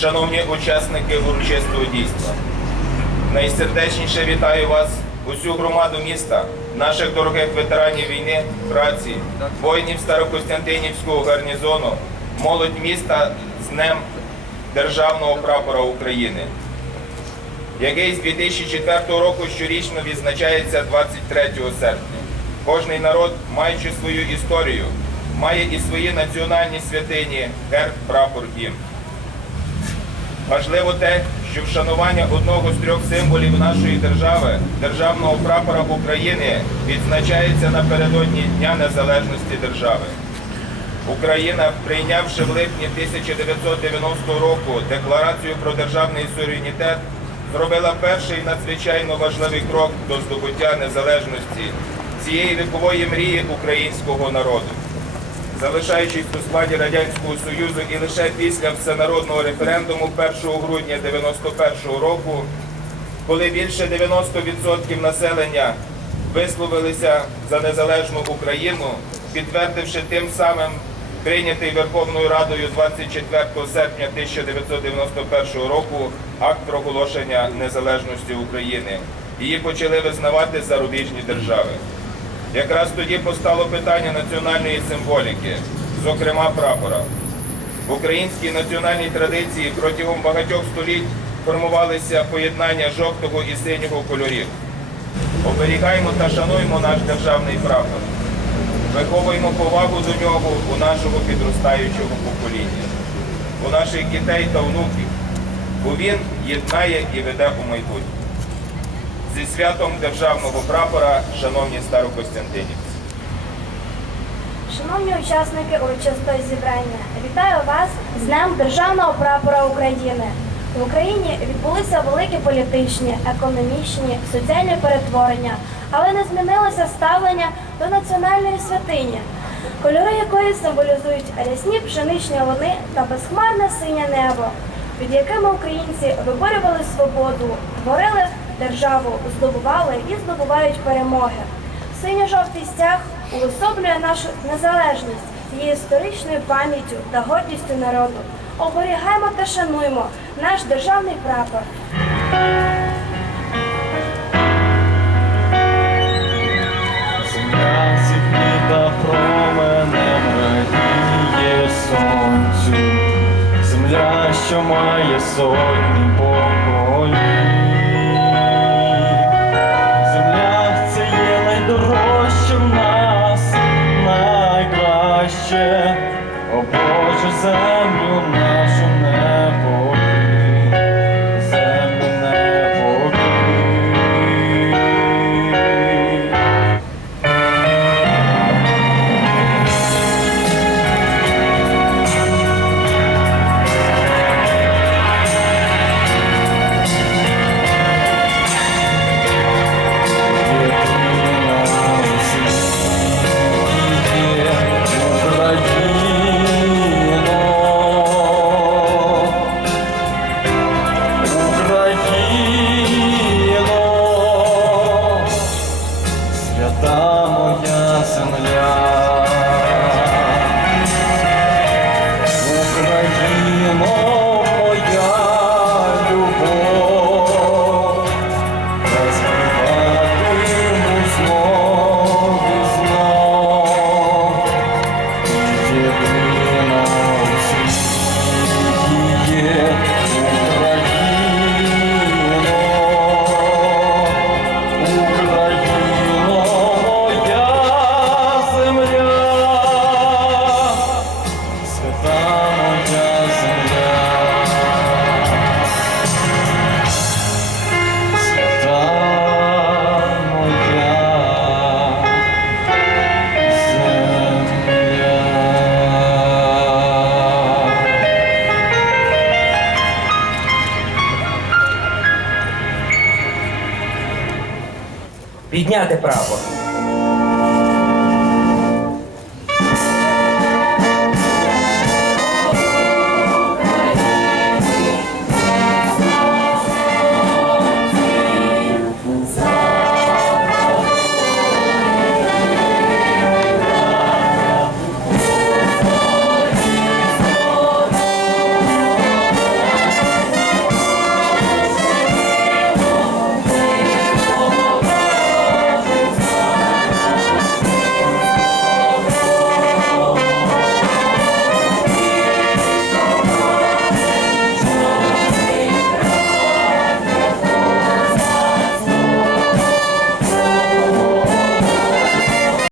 шановні учасники урочистого дійства. Найсердечніше вітаю вас, усю громаду міста, наших дорогих ветеранів війни, праці, воїнів Старокостянтинівського гарнізону, молодь міста з Днем Державного прапора України, який з 2004 року щорічно відзначається 23 серпня. Кожний народ, маючи свою історію, має і свої національні святині, герб, прапор, гімн. Важливо те, що вшанування одного з трьох символів нашої держави, державного прапора України, відзначається напередодні Дня Незалежності держави. Україна, прийнявши в липні 1990 року декларацію про державний суверенітет, зробила перший надзвичайно важливий крок до здобуття незалежності цієї вікової мрії українського народу залишаючись у складі Радянського Союзу і лише після всенародного референдуму 1 грудня 91 року, коли більше 90% населення висловилися за незалежну Україну, підтвердивши тим самим прийнятий Верховною Радою 24 серпня 1991 року акт проголошення незалежності України. Її почали визнавати зарубіжні держави. Якраз тоді постало питання національної символіки, зокрема прапора. В українській національній традиції протягом багатьох століть формувалися поєднання жовтого і синього кольорів. Оберігаємо та шануємо наш державний прапор. Виховуємо повагу до нього у нашого підростаючого покоління, у наших дітей та внуків, бо він єднає і веде у майбутнє. Зі святом державного прапора, шановні старокостянтинівці. Шановні учасники урочистого зібрання, вітаю вас з Днем Державного прапора України. В Україні відбулися великі політичні, економічні, соціальні перетворення, але не змінилося ставлення до національної святині, кольори якої символізують рясні пшеничні луни та безхмарне синє небо, під якими українці виборювали свободу, творили державу, здобували і здобувають перемоги. Синьо-жовтий стяг уособлює нашу незалежність, є історичною пам'яттю та гордістю народу. Оберігаємо та шануємо наш державний прапор. Зігріта променем радіє сонцю, земля, що має сотні поколінь. Найкраще, о Боже, землю Підняти прапор.